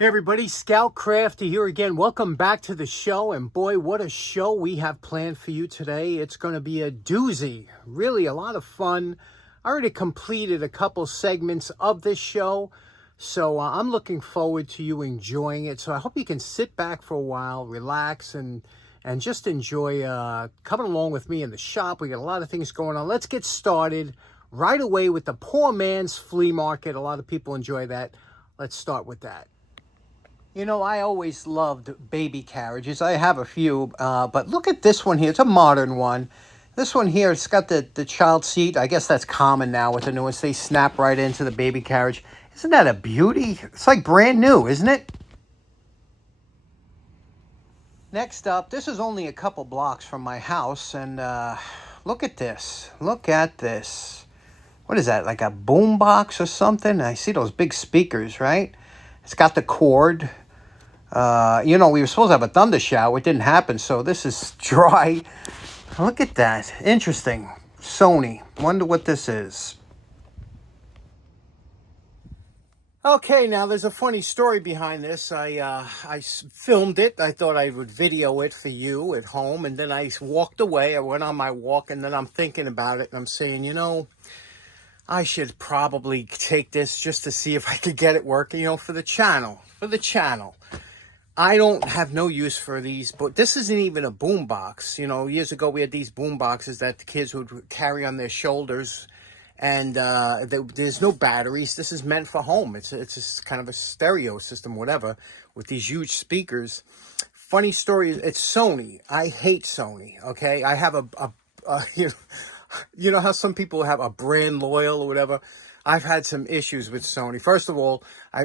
Hey everybody, Scout Crafty here again. Welcome back to the show, and boy, what a show we have planned for you today. It's going to be a doozy. Really a lot of fun. I already completed a couple segments of this show, so I'm looking forward to you enjoying it. So I hope you can sit back for a while, relax, and just enjoy coming along with me in the shop. We got a lot of things going on. Let's get started right away with the poor man's flea market. A lot of people enjoy that. Let's start with that. You know, I always loved baby carriages. I have a few, but look at this one here. It's a modern one. This one here, it's got the child seat. I guess that's common now with the new ones. They snap right into the baby carriage. Isn't that a beauty? It's like brand new, isn't it? Next up, this is only a couple blocks from my house, and look at this. Look at this. What is that, like a boombox or something? I see those big speakers, right? It's got the cord. You know, we were supposed to have a thunder shower. It didn't happen, so this is dry. Look at that. Interesting. Sony. Wonder what this is. Okay, now there's a funny story behind this. I filmed it. I thought I would video it for you at home, and then I walked away. I went on my walk, and then I'm thinking about it, and I'm saying, you know, I should probably take this just to see if I could get it working, you know, for the channel. I don't have no use for these, but this isn't even a boom box. You know, years ago we had these boom boxes that the kids would carry on their shoulders, and there's no batteries. This is meant for home. It's just kind of a stereo system, whatever, with these huge speakers. Funny story, it's Sony. I hate Sony, okay? I have you know how some people have a brand loyal or whatever? I've had some issues with Sony. First of all,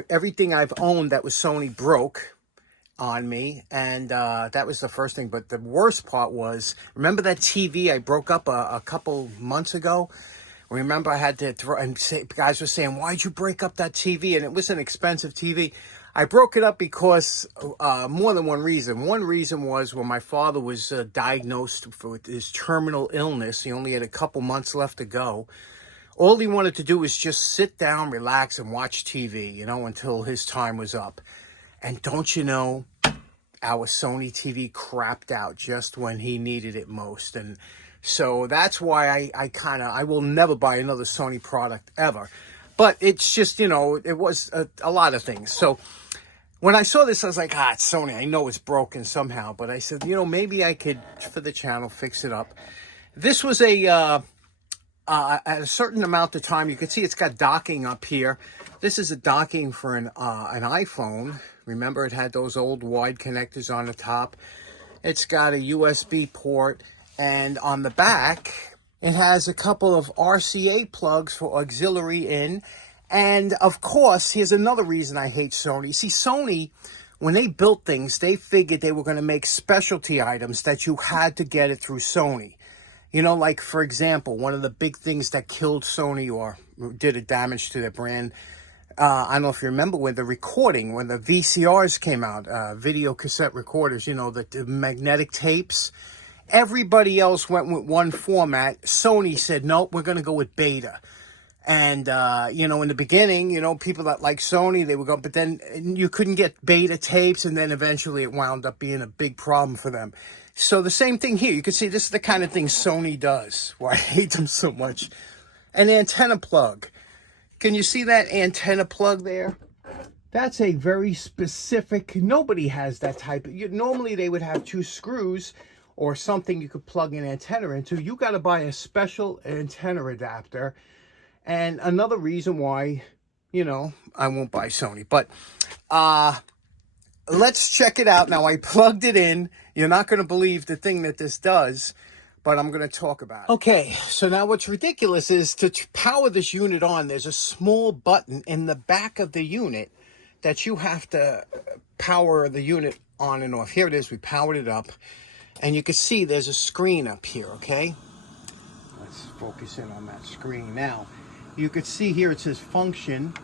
everything I've owned that was Sony broke on me, and that was the first thing. But the worst part was, remember that TV I broke up a couple months ago? Remember I had to throw, and guys were saying, why'd you break up that TV? And it was an expensive TV. I broke it up because more than one reason. One reason was when my father was diagnosed with his terminal illness. He only had a couple months left to go. All he wanted to do was just sit down, relax, and watch TV, you know, until his time was up. And don't you know, our Sony TV crapped out just when he needed it most. And so that's why I will never buy another Sony product ever. But it's just, you know, it was a lot of things. So when I saw this, I was like, it's Sony. I know it's broken somehow. But I said, you know, maybe I could, for the channel, fix it up. This was at a certain amount of time. You can see it's got docking up here. This is a docking for an iPhone. Remember, it had those old wide connectors on the top. It's got a USB port. And on the back, it has a couple of RCA plugs for auxiliary in. And of course, here's another reason I hate Sony. See, Sony, when they built things, they figured they were going to make specialty items that you had to get it through Sony. You know, like, for example, one of the big things that killed Sony or did a damage to their brand, I don't know if you remember when the VCRs came out, video cassette recorders, you know, the magnetic tapes. Everybody else went with one format. Sony said, nope, we're going to go with beta. And, you know, in the beginning, you know, people that like Sony, they would go, but then you couldn't get beta tapes, and then eventually it wound up being a big problem for them. So the same thing here. You can see this is the kind of thing Sony does, why I hate them so much. An antenna plug. Can you see that antenna plug there? That's a very specific, nobody has that type. Normally they would have two screws or something you could plug an antenna into. You got to buy a special antenna adapter. And another reason why, you know, I won't buy Sony. But let's check it out. Now, I plugged it in. You're not going to believe the thing that this does, but I'm going to talk about it. Okay, so now what's ridiculous is to power this unit on, there's a small button in the back of the unit that you have to power the unit on and off. Here it is. We powered it up. And you can see there's a screen up here, okay? Let's focus in on that screen. Now, you could see here it says function.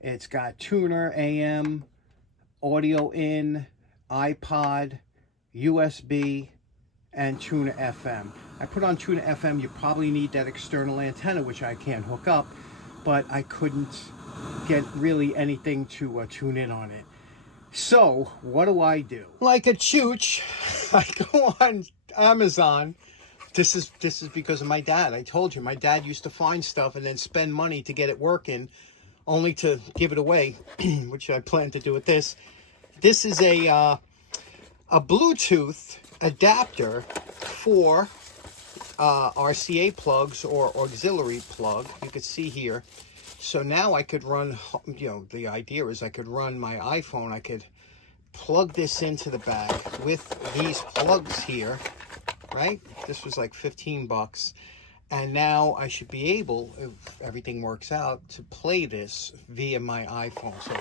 It's got tuner, AM, audio in, iPod, USB, and tuner FM. I put on tuner FM. You probably need that external antenna, which I can't hook up, but I couldn't get really anything to tune in on it. So, what do? Like a chooch, I go on Amazon. This is because of my dad. I told you, my dad used to find stuff and then spend money to get it working, only to give it away, which I plan to do with this. This is a Bluetooth adapter for RCA plugs or auxiliary plug. You could see here. So now I could run, the idea is I could run my iPhone. I could plug this into the bag with these plugs here, right? This was like 15 bucks. And now I should be able, if everything works out, to play this via my iPhone. So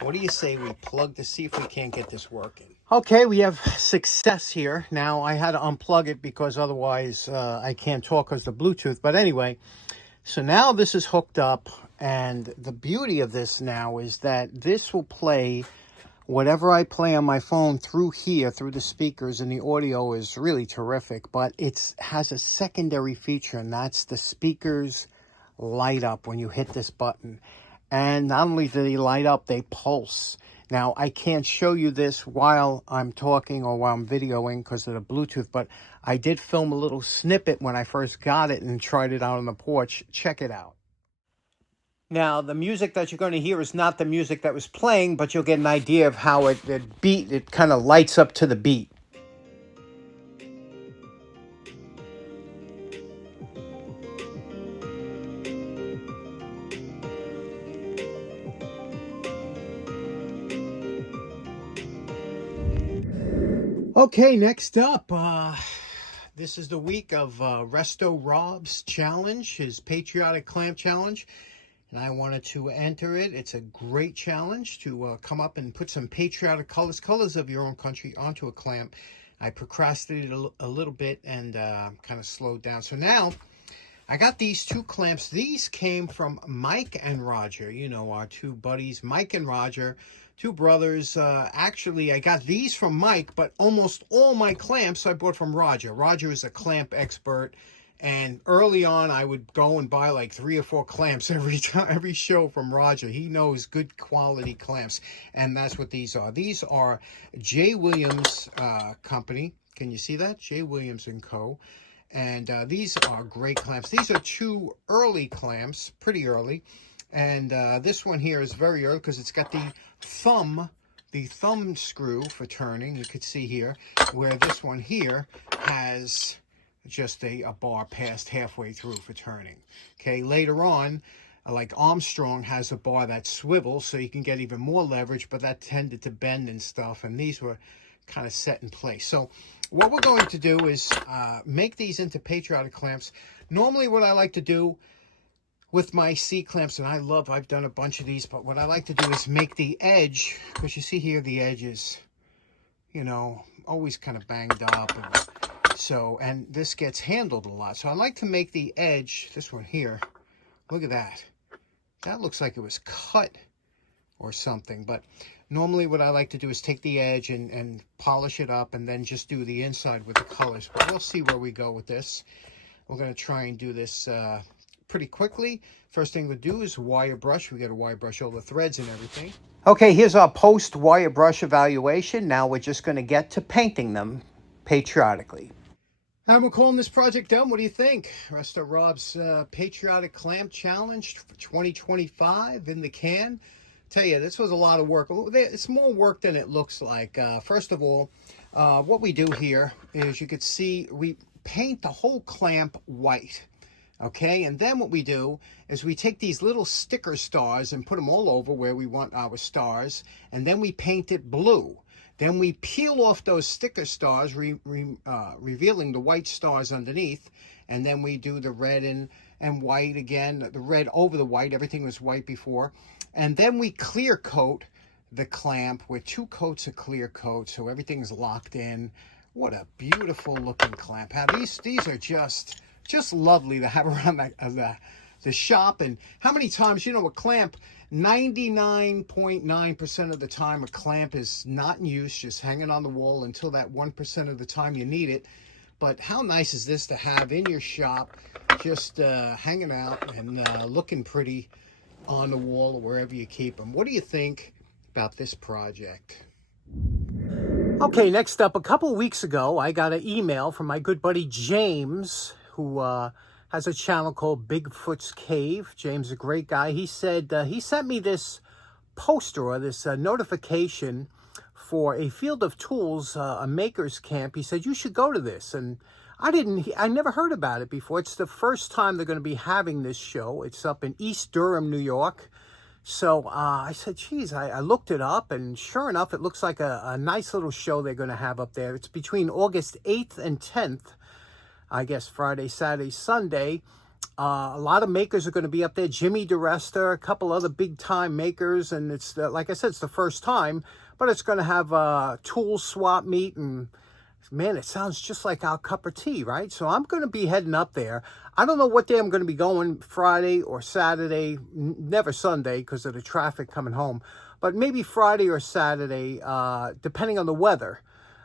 what do you say we plug to see if we can't get this working? Okay, we have success here. Now I had to unplug it because otherwise I can't talk because of the Bluetooth. But anyway, so now this is hooked up. And the beauty of this now is that this will play whatever I play on my phone through here, through the speakers, and the audio is really terrific. But it has a secondary feature, and that's the speakers light up when you hit this button. And not only do they light up, they pulse. Now, I can't show you this while I'm talking or while I'm videoing because of the Bluetooth, but I did film a little snippet when I first got it and tried it out on the porch. Check it out. Now, the music that you're going to hear is not the music that was playing, but you'll get an idea of how it kind of lights up to the beat. Okay, next up, this is the week of Resto Rob's challenge, his Patriotic Clamp Challenge. And I wanted to enter it. It's a great challenge to come up and put some patriotic colors of your own country onto a clamp. I procrastinated a little bit and kind of slowed down. So now I got these two clamps. These came from Mike and Roger, our two buddies, Mike and Roger, two brothers. Actually, I got these from Mike, but almost all my clamps I bought from Roger. Roger is a clamp expert. And early on, I would go and buy like 3 or 4 clamps every show from Roger. He knows good quality clamps, and that's what these are. These are J. Williams Company. Can you see that? J. Williams & Co. And these are great clamps. These are 2 early clamps, pretty early. And this one here is very early because it's got the thumb screw for turning. You could see here where this one here has just a bar passed halfway through for turning. Okay, later on, like Armstrong has a bar that swivels so you can get even more leverage, but that tended to bend and stuff, and these were kind of set in place. So what we're going to do is make these into Patriotic clamps. Normally what I like to do with my C clamps, and I've done a bunch of these, but what I like to do is make the edge, because you see here the edge is, always kind of banged up. And this gets handled a lot. So I like to make the edge, this one here, look at that. That looks like it was cut or something. But normally what I like to do is take the edge and polish it up and then just do the inside with the colors. But we'll see where we go with this. We're going to try and do this pretty quickly. First thing we'll do is wire brush. We got to wire brush all the threads and everything. Okay, here's our post wire brush evaluation. Now we're just going to get to painting them patriotically. And we're calling this project done. What do you think? Resto Rob's Patriotic Clamp Challenge for 2025 in the can. Tell you, this was a lot of work. It's more work than it looks like. First of all, what we do here is you could see we paint the whole clamp white. Okay, and then what we do is we take these little sticker stars and put them all over where we want our stars, and then we paint it blue. Then we peel off those sticker stars, revealing the white stars underneath. And then we do the red and white again, the red over the white. Everything was white before. And then we clear coat the clamp with 2 coats of clear coat, so everything's locked in. What a beautiful looking clamp. These are just lovely to have around the shop. And how many times, a clamp, 99.9% of the time a clamp is not in use, just hanging on the wall until that 1% of the time you need it. But how nice is this to have in your shop, just hanging out and looking pretty on the wall or wherever you keep them. What do you think about this project? Okay, next up, a couple weeks ago, I got an email from my good buddy James, who has a channel called Bigfoot's Cave. James is a great guy. He said he sent me this poster or this notification for a Field of Tools, a maker's camp. He said, you should go to this. And I never heard about it before. It's the first time they're going to be having this show. It's up in East Durham, New York. So I said, geez, I looked it up, and sure enough, it looks like a nice little show they're going to have up there. It's between August 8th and 10th, I guess Friday, Saturday, Sunday. A lot of makers are going to be up there. Jimmy DeResta, a couple other big-time makers, and it's, like I said, it's the first time, but it's going to have a tool swap meet, and man, it sounds just like our cup of tea, right? So I'm going to be heading up there. I don't know what day I'm going to be going, Friday or Saturday, never Sunday because of the traffic coming home, but maybe Friday or Saturday, depending on the weather.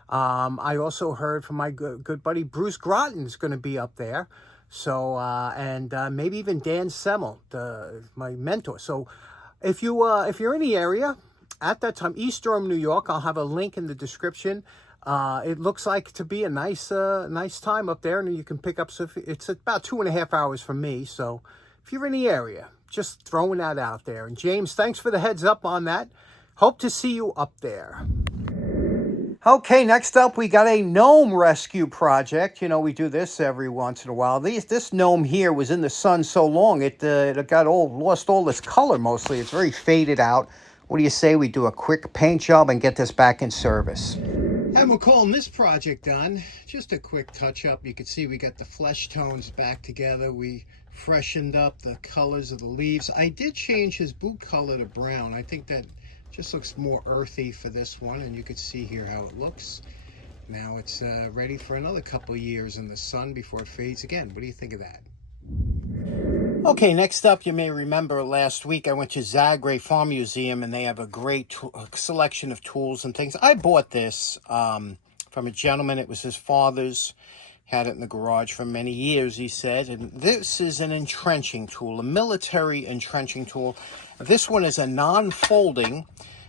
I also heard from my good buddy Bruce Grotten's going to be up there. So, and maybe even Dan Semmel, my mentor. So if you're in the area at that time, East Durham, New York, I'll have a link in the description. It looks like to be a nice time up there, and you can pick up. So it's about 2.5 hours from me. So if you're in the area, just throwing that out there. And James, thanks for the heads up on that. Hope to see you up there. Okay, next up, we got a gnome rescue project. You know, we do this every once in a while. This gnome here was in the sun so long, it got lost all its color mostly. It's very faded out. What do you say we do a quick paint job and get this back in service? And we're calling this project done. Just a quick touch-up. You can see we got the flesh tones back together. We freshened up the colors of the leaves. I did change his boot color to brown. I think that just looks more earthy for this one, and you can see here how it looks. Now it's ready for another couple of years in the sun before it fades again. What do you think of that? Okay, next up, you may remember last week I went to Zagreb Farm Museum, and they have a great selection of tools and things. I bought this from a gentleman. It was his father's. Had it in the garage for many years, he said. And this is an entrenching tool, a military entrenching tool. This one is a non-folding,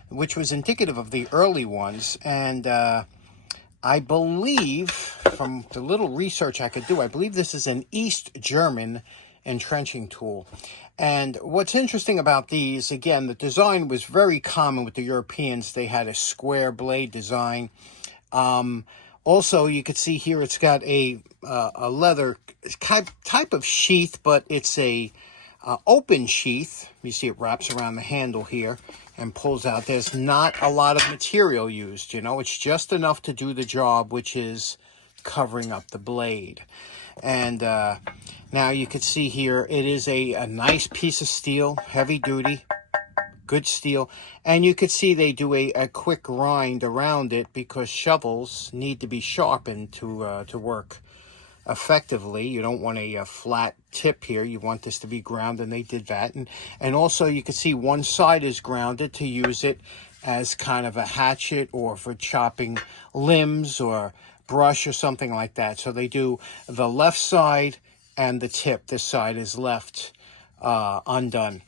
which was indicative of the early ones. And I believe, from the little research I could do, I believe this is an East German entrenching tool. And what's interesting about these, again, the design was very common with the Europeans. They had a square blade design. Also, you can see here it's got a leather type of sheath, but it's a open sheath. You see it wraps around the handle here and pulls out. There's not a lot of material used, you know. It's just enough to do the job, which is covering up the blade. And now you can see here, it is a nice piece of steel, heavy duty. Good steel, and you could see they do a quick grind around it because shovels need to be sharpened to work effectively. You don't want a flat tip here. You want this to be ground, and they did that. And also you can see one side is grounded to use it as kind of a hatchet or for chopping limbs or brush or something like that. So they do the left side and the tip. This side is left undone.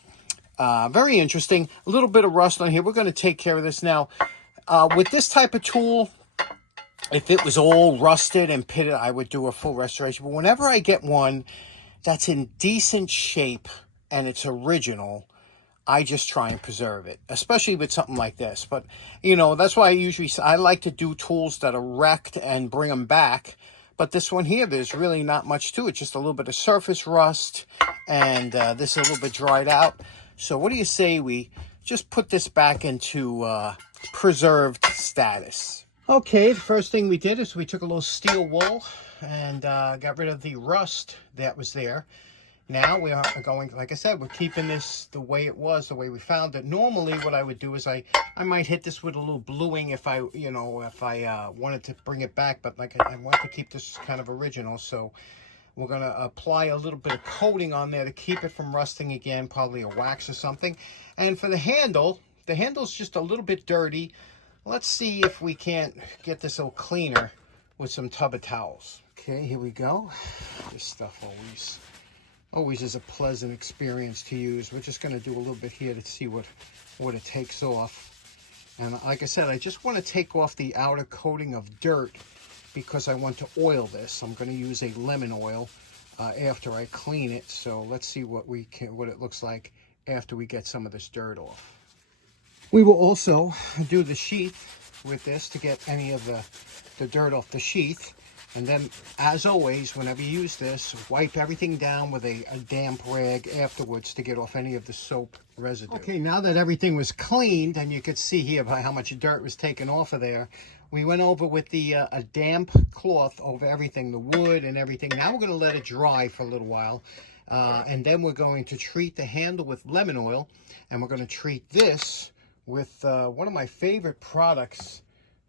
Very interesting. A little bit of rust on here. We're going to take care of this now. With this type of tool, if it was all rusted and pitted, I would do a full restoration. But whenever I get one that's in decent shape and it's original, I just try and preserve it, especially with something like this. But, you know, that's why I like to do tools that are wrecked and bring them back. But this one here, there's really not much to it. Just a little bit of surface rust, and this is a little bit dried out. So what do you say we just put this back into preserved status? Okay, the first thing we did is we took a little steel wool and got rid of the rust that was there. Now we are going, like I said, we're keeping this the way it was, the way we found it. Normally what I would do is I might hit this with a little bluing if I wanted to bring it back, but like I want to keep this kind of original, so we're going to apply a little bit of coating on there to keep it from rusting again, probably a wax or something. And for the handle's just a little bit dirty. Let's see if we can't get this a little cleaner with some tub of towels. Okay, here we go. This stuff always is a pleasant experience to use. We're just going to do a little bit here to see what it takes off. And like I said, I just want to take off the outer coating of dirt because I want to oil this. I'm going to use a lemon oil after I clean it. So let's see what it looks like after we get some of this dirt off. We will also do the sheath with this to get any of the dirt off the sheath. And then, as always, whenever you use this, wipe everything down with a damp rag afterwards to get off any of the soap residue. Okay, now that everything was cleaned, and you could see here by how much dirt was taken off of there, we went over with the a damp cloth over everything, the wood and everything. Now we're going to let it dry for a little while. And then we're going to treat the handle with lemon oil. And we're going to treat this with one of my favorite products,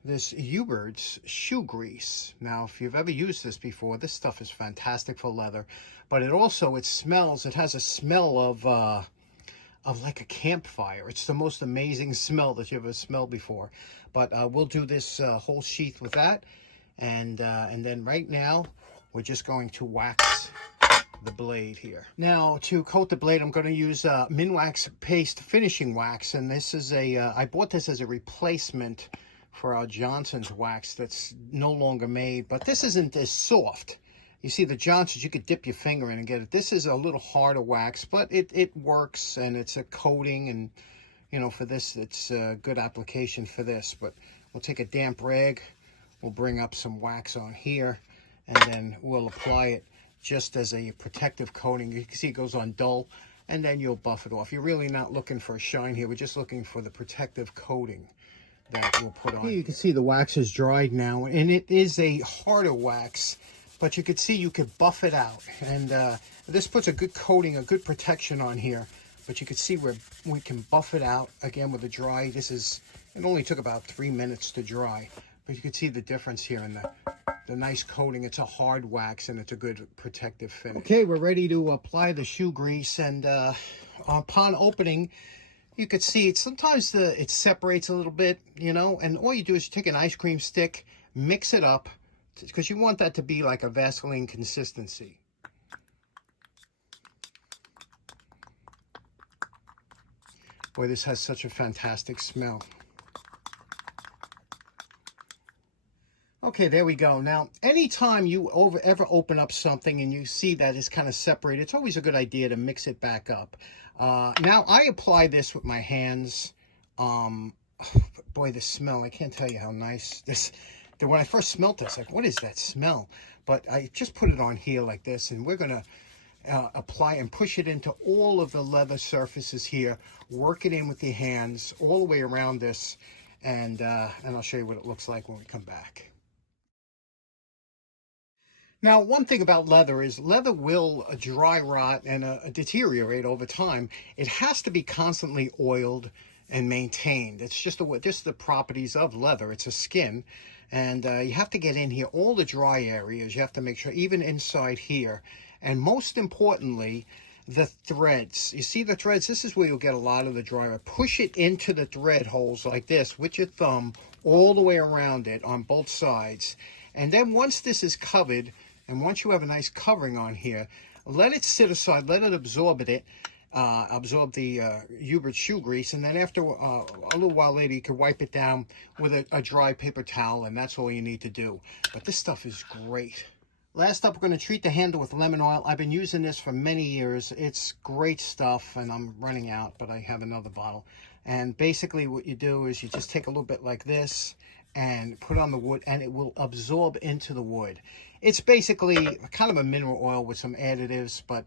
this Hubert's shoe grease. Now, if you've ever used this before, this stuff is fantastic for leather. But it smells, it has a smell of like a campfire. It's the most amazing smell that you've ever smelled before. But we'll do this whole sheath with that. And then right now, we're just going to wax the blade here. Now, to coat the blade, I'm going to use Minwax Paste Finishing Wax. And this is I bought this as a replacement for our Johnson's wax that's no longer made, but this isn't as soft. You see the Johnson's, you could dip your finger in and get it. This is a little harder wax, but it works, and it's a coating, and you know, for this, it's a good application for this. But we'll take a damp rag, we'll bring up some wax on here, and then we'll apply it just as a protective coating. You can see it goes on dull, and then you'll buff it off. You're really not looking for a shine here. We're just looking for the protective coating that we'll put on. Here you can see the wax is dried now, and it is a harder wax, but you can see you could buff it out, and this puts a good coating, a good protection on here. But you can see where we can buff it out again with the dry. It only took about 3 minutes to dry, but you can see the difference here in the nice coating. It's a hard wax, and it's a good protective finish. Okay, we're ready to apply the shoe grease, and upon opening, you could see sometimes it separates a little bit, you know, and all you do is take an ice cream stick, mix it up, because you want that to be like a Vaseline consistency. Boy, this has such a fantastic smell. Okay, there we go. Now, anytime you ever open up something and you see that it's kind of separated, it's always a good idea to mix it back up. Now, I apply this with my hands. Boy, the smell, I can't tell you how nice this. When I first smelled this, like, what is that smell? But I just put it on here like this, and we're going to apply and push it into all of the leather surfaces here. Work it in with your hands all the way around this, and I'll show you what it looks like when we come back. Now, one thing about leather is leather will dry rot and deteriorate over time. It has to be constantly oiled and maintained. It's just the properties of leather. It's a skin, and you have to get in here all the dry areas. You have to make sure, even inside here, and most importantly, the threads. You see the threads? This is where you'll get a lot of the dry rot. Push it into the thread holes like this with your thumb all the way around it on both sides. And then once this is covered, and once you have a nice covering on here, let it sit aside, let it absorb the Hubert shoe grease, and then after a little while later, you can wipe it down with a dry paper towel, and that's all you need to do. But this stuff is great. Last up, we're going to treat the handle with lemon oil. I've been using this for many years. It's great stuff, and I'm running out, but I have another bottle. And basically what you do is you just take a little bit like this and put on the wood, and it will absorb into the wood. It's basically kind of a mineral oil with some additives, but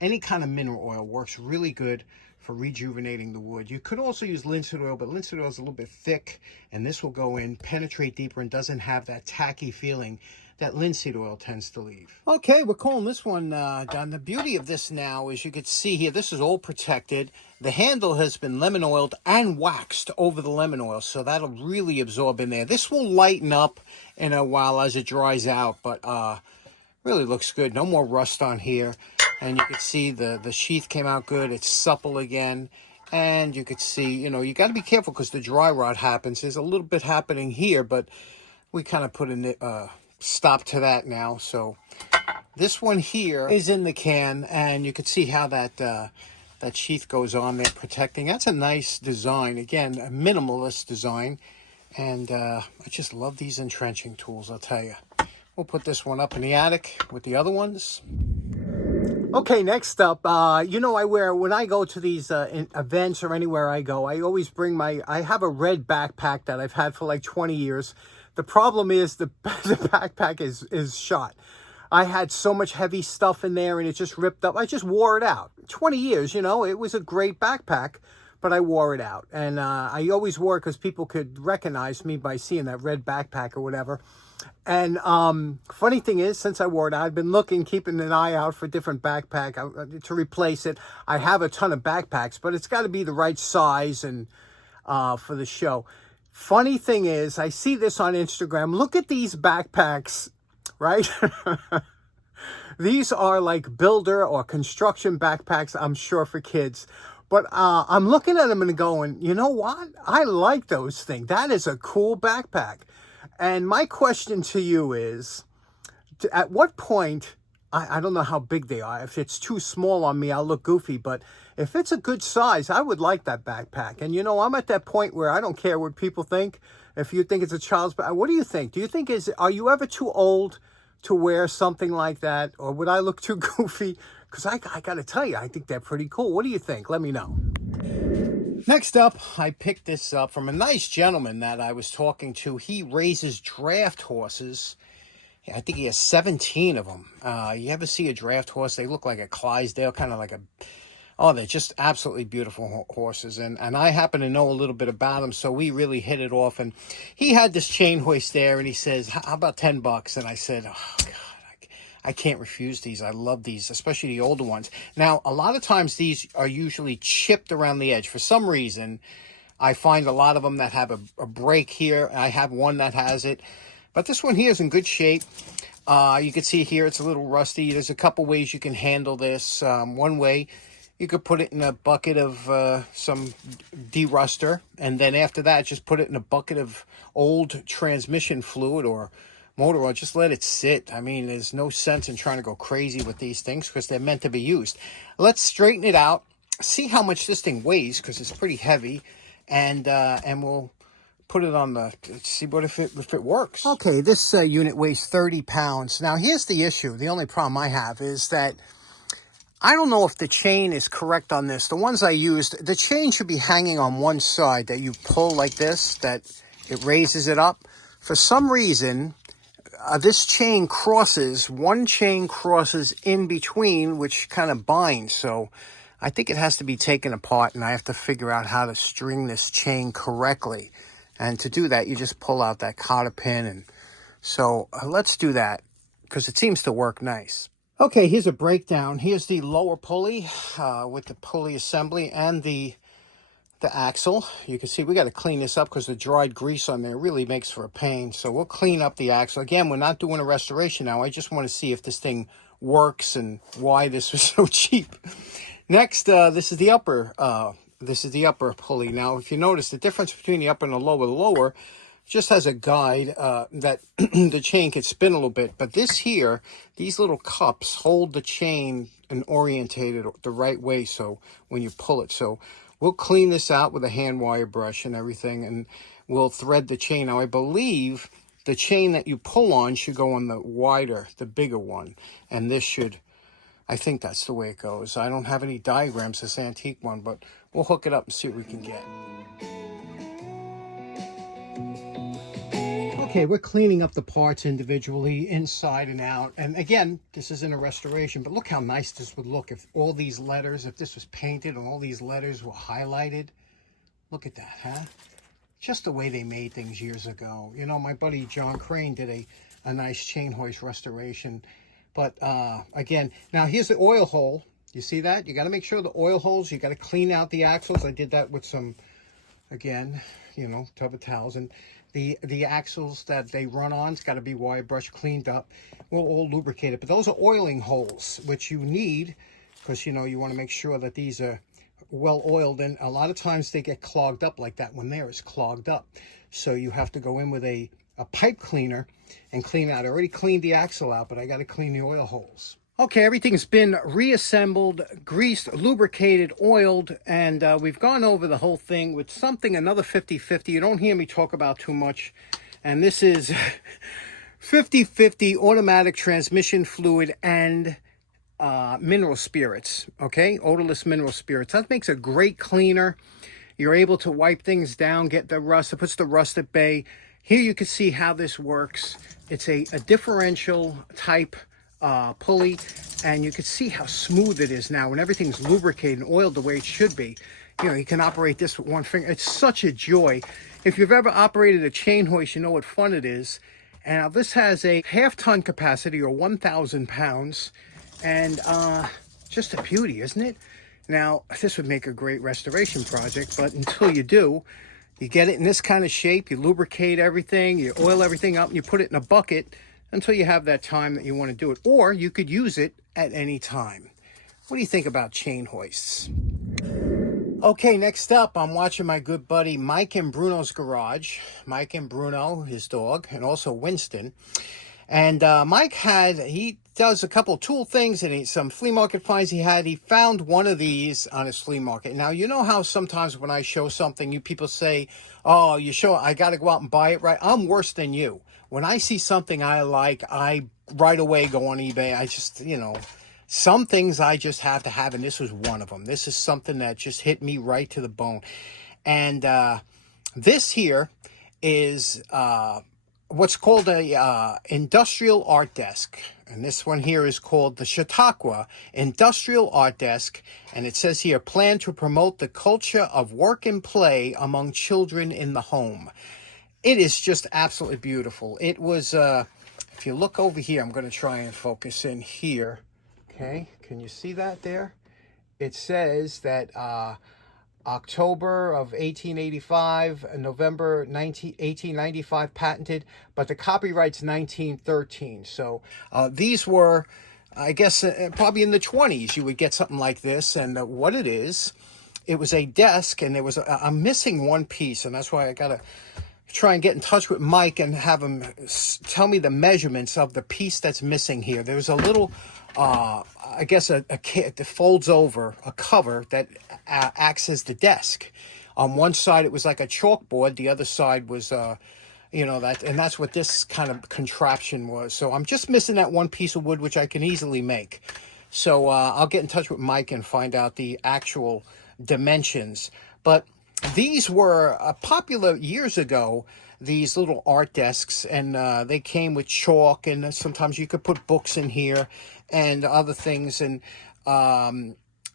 any kind of mineral oil works really good for rejuvenating the wood. You could also use linseed oil, but linseed oil is a little bit thick, and this will go in, penetrate deeper, and doesn't have that tacky feeling that linseed oil tends to leave. Okay, we're calling this one done. The beauty of this now is you can see here, this is all protected. The handle has been lemon oiled and waxed over the lemon oil, so that'll really absorb in there. This will lighten up in a while as it dries out, but really looks good. No more rust on here. And you can see the sheath came out good. It's supple again. And you could see, you know, you got to be careful because the dry rot happens. There's a little bit happening here, but we kind of put a stop to that now. So this one here is in the can, and you can see how that that sheath goes on there protecting. That's a nice design. Again, a minimalist design. And I just love these entrenching tools, I'll tell you. We'll put this one up in the attic with the other ones. Okay, next up, you know, when I go to these events or anywhere I go, I always bring I have a red backpack that I've had for like 20 years. The problem is the backpack is shot. I had so much heavy stuff in there and it just ripped up. I just wore it out. 20 years, you know, it was a great backpack, but I wore it out. And I always wore it because people could recognize me by seeing that red backpack or whatever. And funny thing is, since I wore it out, I've been keeping an eye out for different backpack to replace it. I have a ton of backpacks, but it's got to be the right size and for the show. Funny thing is, I see this on Instagram. Look at these backpacks, right? These are like builder or construction backpacks, I'm sure, for kids. But I'm looking at them and going, you know what? I like those things. That is a cool backpack. And my question to you is, at what point, I don't know how big they are. If it's too small on me, I'll look goofy. But if it's a good size, I would like that backpack. And, you know, I'm at that point where I don't care what people think. If you think it's a child's backpack, what do you think? Do you think are you ever too old to wear something like that? Or would I look too goofy? Because I got to tell you, I think they're pretty cool. What do you think? Let me know. Next up, I picked this up from a nice gentleman that I was talking to. He raises draft horses. I think he has 17 of them. You ever see a draft horse? They look like a Clydesdale, kind of like they're just absolutely beautiful horses. And I happen to know a little bit about them, so we really hit it off. And he had this chain hoist there, and he says, how about $10? And I said, oh, God. I can't refuse these. I love these, especially the older ones. Now, a lot of times these are usually chipped around the edge. For some reason, I find a lot of them that have a break here. I have one that has it. But this one here is in good shape. You can see here it's a little rusty. There's a couple ways you can handle this. One way, you could put it in a bucket of some deruster. And then after that, just put it in a bucket of old transmission fluid or motor oil. Just let it sit. I mean, there's no sense in trying to go crazy with these things because they're meant to be used. Let's straighten it out, see how much this thing weighs because it's pretty heavy, and we'll put it on see what if it works. Okay, this unit weighs 30 pounds. Now, here's the issue. The only problem I have is that I don't know if the chain is correct on this. The ones I used, the chain should be hanging on one side that you pull like this, that it raises it up. For some reason, this chain one chain crosses in between, which kind of binds. So I think it has to be taken apart, and I have to figure out how to string this chain correctly. And to do that, you just pull out that cotter pin. And so let's do that because it seems to work nice. Okay, here's a breakdown. Here's the lower pulley with the pulley assembly and the axle. You can see we got to clean this up because the dried grease on there really makes for a pain. So we'll clean up the axle. Again, we're not doing a restoration now. I just want to see if this thing works and why this was so cheap. Next, this is the upper pulley. Now, if you notice the difference between the upper and the lower just has a guide that the chain can spin a little bit. But this here, these little cups hold the chain and orientate it the right way. So when you pull it, so we'll clean this out with a hand wire brush and everything, and we'll thread the chain. Now, I believe the chain that you pull on should go on the bigger one. And this should, I think that's the way it goes. I don't have any diagrams, this antique one, but we'll hook it up and see what we can get. Okay, we're cleaning up the parts individually, inside and out. And again, this isn't a restoration, but look how nice this would look if all these letters, if this was painted and all these letters were highlighted. Look at that, huh? Just the way they made things years ago. You know, my buddy John Crane did a nice chain hoist restoration. But again, now here's the oil hole. You see that? You got to make sure the oil holes, you got to clean out the axles. I did that with some, again, you know, tub of towels. And the axles that they run on, it's got to be wire brush cleaned up. We'll all lubricate it. But those are oiling holes, which you need because, you know, you want to make sure that these are well oiled. And a lot of times they get clogged up like that one there is clogged up. So you have to go in with a pipe cleaner and clean out. I already cleaned the axle out, but I got to clean the oil holes. Okay, everything's been reassembled, greased, lubricated, oiled, and we've gone over the whole thing with something, another 50/50. You don't hear me talk about too much. And this is 50/50 automatic transmission fluid and mineral spirits, okay? Odorless mineral spirits. That makes a great cleaner. You're able to wipe things down, get the rust. It puts the rust at bay. Here you can see how this works. It's a differential type pulley, and you can see how smooth it is now when everything's lubricated and oiled the way it should be. You know, you can operate this with one finger. It's such a joy. If you've ever operated a chain hoist, you know what fun it is. And now this has a half-ton capacity, or 1,000 pounds, and just a beauty, isn't it? Now, this would make a great restoration project, but until you do, you get it in this kind of shape, you lubricate everything, you oil everything up, and you put it in a bucket until you have that time that you want to do it. Or you could use it at any time. What do you think about chain hoists? Okay, next up, I'm watching my good buddy Mike in Bruno's garage. Mike and Bruno, his dog, and also Winston. And Mike he does a couple tool things, and some flea market finds he found one of these on his flea market. Now, you know how sometimes when I show something, you people say, oh, you show, I got to go out and buy it, right? I'm worse than you. When I see something I like, I right away go on eBay. I just, you know, some things I just have to have, and this was one of them. This is something that just hit me right to the bone. And this here is what's called a industrial art desk. And this one here is called the Chautauqua Industrial Art Desk. And it says here, plan to promote the culture of work and play among children in the home. It is just absolutely beautiful. It was, if you look over here, I'm going to try and focus in here. Okay, can you see that there? It says that October of 1885, November 1895 patented, but the copyright's 1913. So these were, I guess, probably in the 20s, you would get something like this. And what it is, it was a desk, and there was, I'm missing one piece, and that's why I got to try and get in touch with Mike and have him tell me the measurements of the piece that's missing here. There's a little, I guess, a kit that folds over, a cover that acts as the desk. On one side, it was like a chalkboard. The other side was, you know, and that's what this kind of contraption was. So I'm just missing that one piece of wood, which I can easily make. So I'll get in touch with Mike and find out the actual dimensions. But these were popular years ago, these little art desks, and they came with chalk, and sometimes you could put books in here and other things, and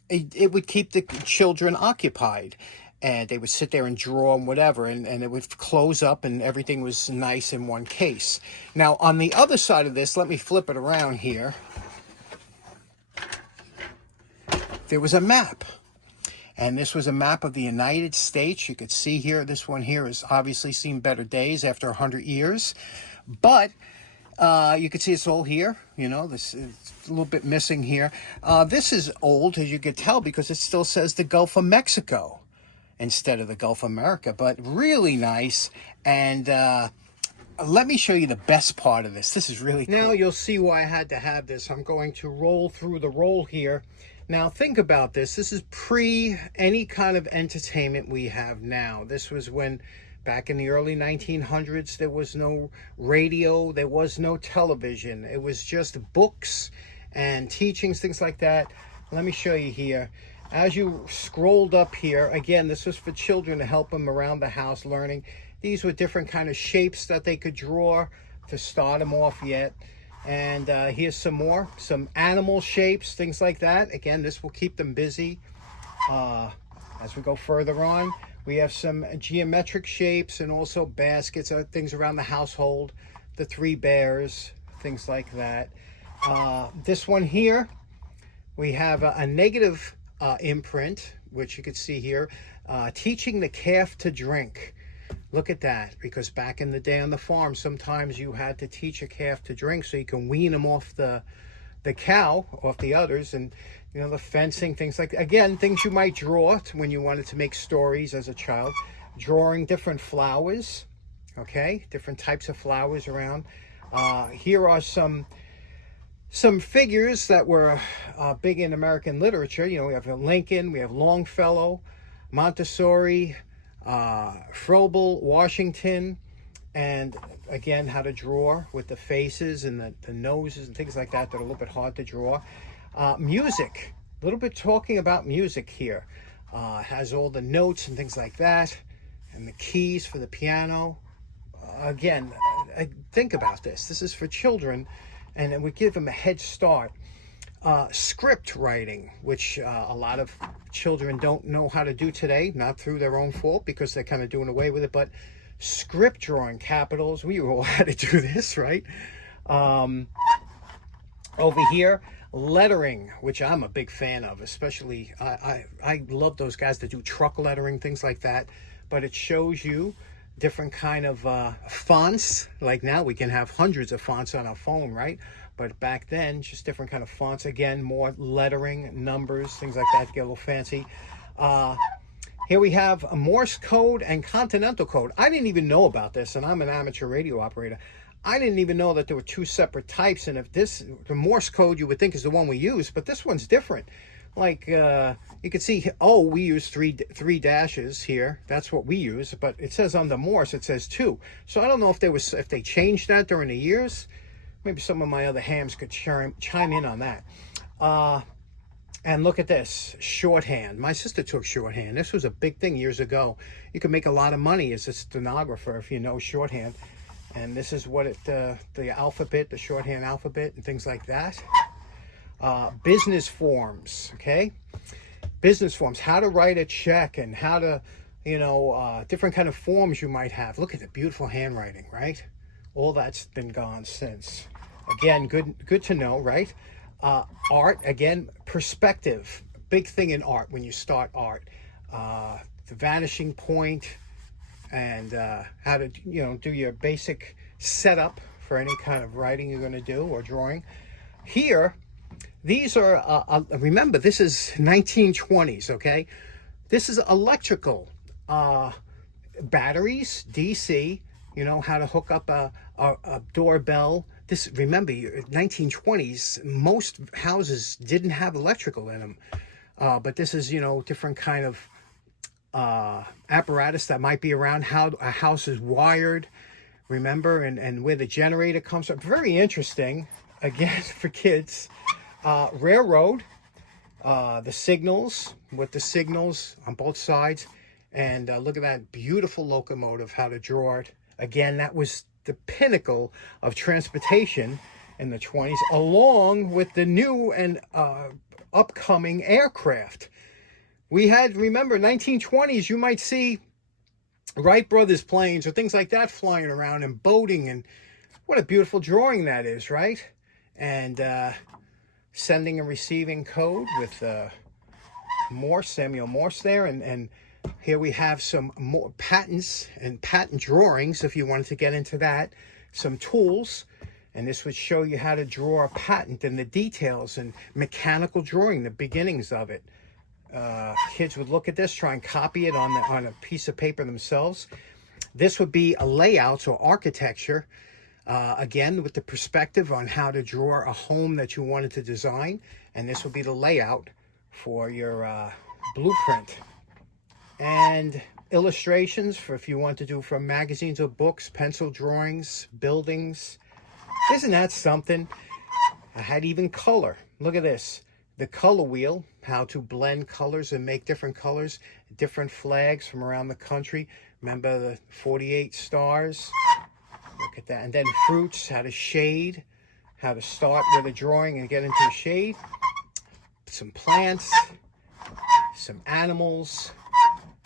it would keep the children occupied, and they would sit there and draw and whatever, and it would close up, and everything was nice in one case. Now, on the other side of this, let me flip it around here, there was a map. And this was a map of the United States. You could see here, this one here has obviously seen better days after 100 years. But you can see it's all here. You know, this is a little bit missing here. This is old, as you could tell, because it still says the Gulf of Mexico instead of the Gulf of America. But really nice. And let me show you the best part of this. This is really cool. Now you'll see why I had to have this. I'm going to roll through the roll here. Now, think about this. This is pre any kind of entertainment we have now. This was when, back in the early 1900s, there was no radio, there was no television. It was just books and teachings, things like that. Let me show you here. As you scrolled up here, again, this was for children to help them around the house learning. These were different kind of shapes that they could draw to start them off yet. And here's some more, some animal shapes, things like that. Again, this will keep them busy. As we go further on, we have some geometric shapes and also baskets, things around the household, the 3 bears, things like that. This one here, we have a negative imprint, which you can see here, teaching the calf to drink. Look at that, because back in the day on the farm, sometimes you had to teach a calf to drink so you can wean them off the cow, off the others, and, you know, the fencing, things like, again, things you might draw when you wanted to make stories as a child. Drawing different flowers, okay, different types of flowers around. Here are some Some figures that were big in American literature. You know, we have Lincoln, we have Longfellow, Montessori, Froebel, Washington, and again, how to draw with the faces and the noses and things like that that are a little bit hard to draw. Music, a little bit talking about music here. Has all the notes and things like that, and the keys for the piano. Again, think about this. This is for children, and it would give them a head start. Script writing, which a lot of children don't know how to do today, not through their own fault because they're kind of doing away with it, but script drawing, capitals, we all had to do this, right? Over here, lettering, which I'm a big fan of, especially I love those guys that do truck lettering, things like that, but it shows you different kind of fonts. Like now we can have hundreds of fonts on our phone, right? But back then, just different kind of fonts. Again, more lettering, numbers, things like that to get a little fancy. Here we have a Morse code and Continental code. I didn't even know about this, and I'm an amateur radio operator. I didn't even know that there were two separate types, and if the Morse code you would think is the one we use, but this one's different. Like you can see, oh, we use three dashes here. That's what we use, but it says on the Morse it says 2. So I don't know if they changed that during the years. Maybe some of my other hams could chime in on that. And look at this, shorthand. My sister took shorthand. This was a big thing years ago. You could make a lot of money as a stenographer if you know shorthand. And this is what the alphabet, the shorthand alphabet, and things like that. Business forms, okay? Business forms, how to write a check and how to, different kind of forms you might have. Look at the beautiful handwriting, right? All that's been gone since. Again, good to know, right? Art, again, perspective. Big thing in art when you start art. The vanishing point and how to, do your basic setup for any kind of writing you're going to do or drawing. Here, these are, remember, this is 1920s, okay? This is electrical. Batteries, DC, how to hook up a doorbell. This, remember, 1920s, most houses didn't have electrical in them. But this is, different kind of apparatus that might be around, how a house is wired, remember, and where the generator comes from. Very interesting, again, for kids. Railroad, the signals, with the signals on both sides. And look at that beautiful locomotive, how to draw it. Again, that was the pinnacle of transportation in the 20s, along with the new and upcoming aircraft. We had, remember, 1920s, you might see Wright Brothers planes or things like that flying around and boating. And what a beautiful drawing that is, right? And sending and receiving code with Samuel Morse there. And here we have some more patents and patent drawings, if you wanted to get into that. Some tools, and this would show you how to draw a patent and the details and mechanical drawing, the beginnings of it. Kids would look at this, try and copy it on a piece of paper themselves. This would be a layout or architecture, again, with the perspective on how to draw a home that you wanted to design. And this would be the layout for your blueprint. And illustrations for if you want to do from magazines or books, pencil drawings, buildings. Isn't that something? I had even color. Look at this. The color wheel, how to blend colors and make different colors, different flags from around the country. Remember the 48 stars? Look at that. And then fruits, how to shade, how to start with a drawing and get into a shade. Some plants, some animals,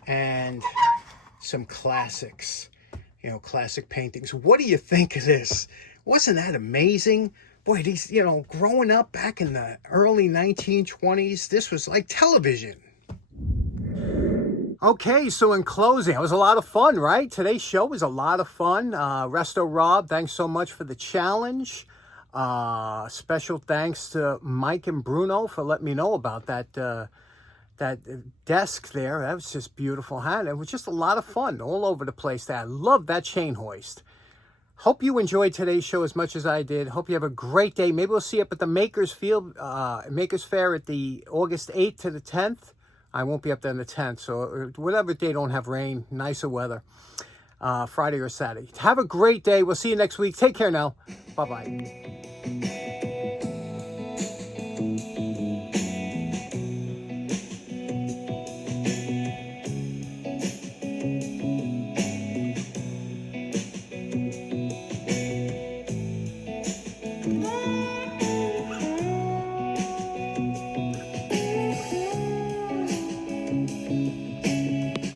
and some classics, classic paintings. What do you think of this? Wasn't that amazing? Boy, these, growing up back in the early 1920s, this was like television. Okay, so in closing, it was a lot of fun, right? Today's show was a lot of fun. Resto Rob, thanks so much for the challenge. Special thanks to Mike and Bruno for letting me know about that desk there. That was just beautiful. It was just a lot of fun all over the place. I love that chain hoist. Hope you enjoyed today's show as much as I did. Hope you have a great day. Maybe we'll see you up at the Makers Field, Makers Fair at the August 8th to the 10th. I won't be up there on the 10th, so whatever day don't have rain, nicer weather, Friday or Saturday. Have a great day. We'll see you next week. Take care now. Bye-bye.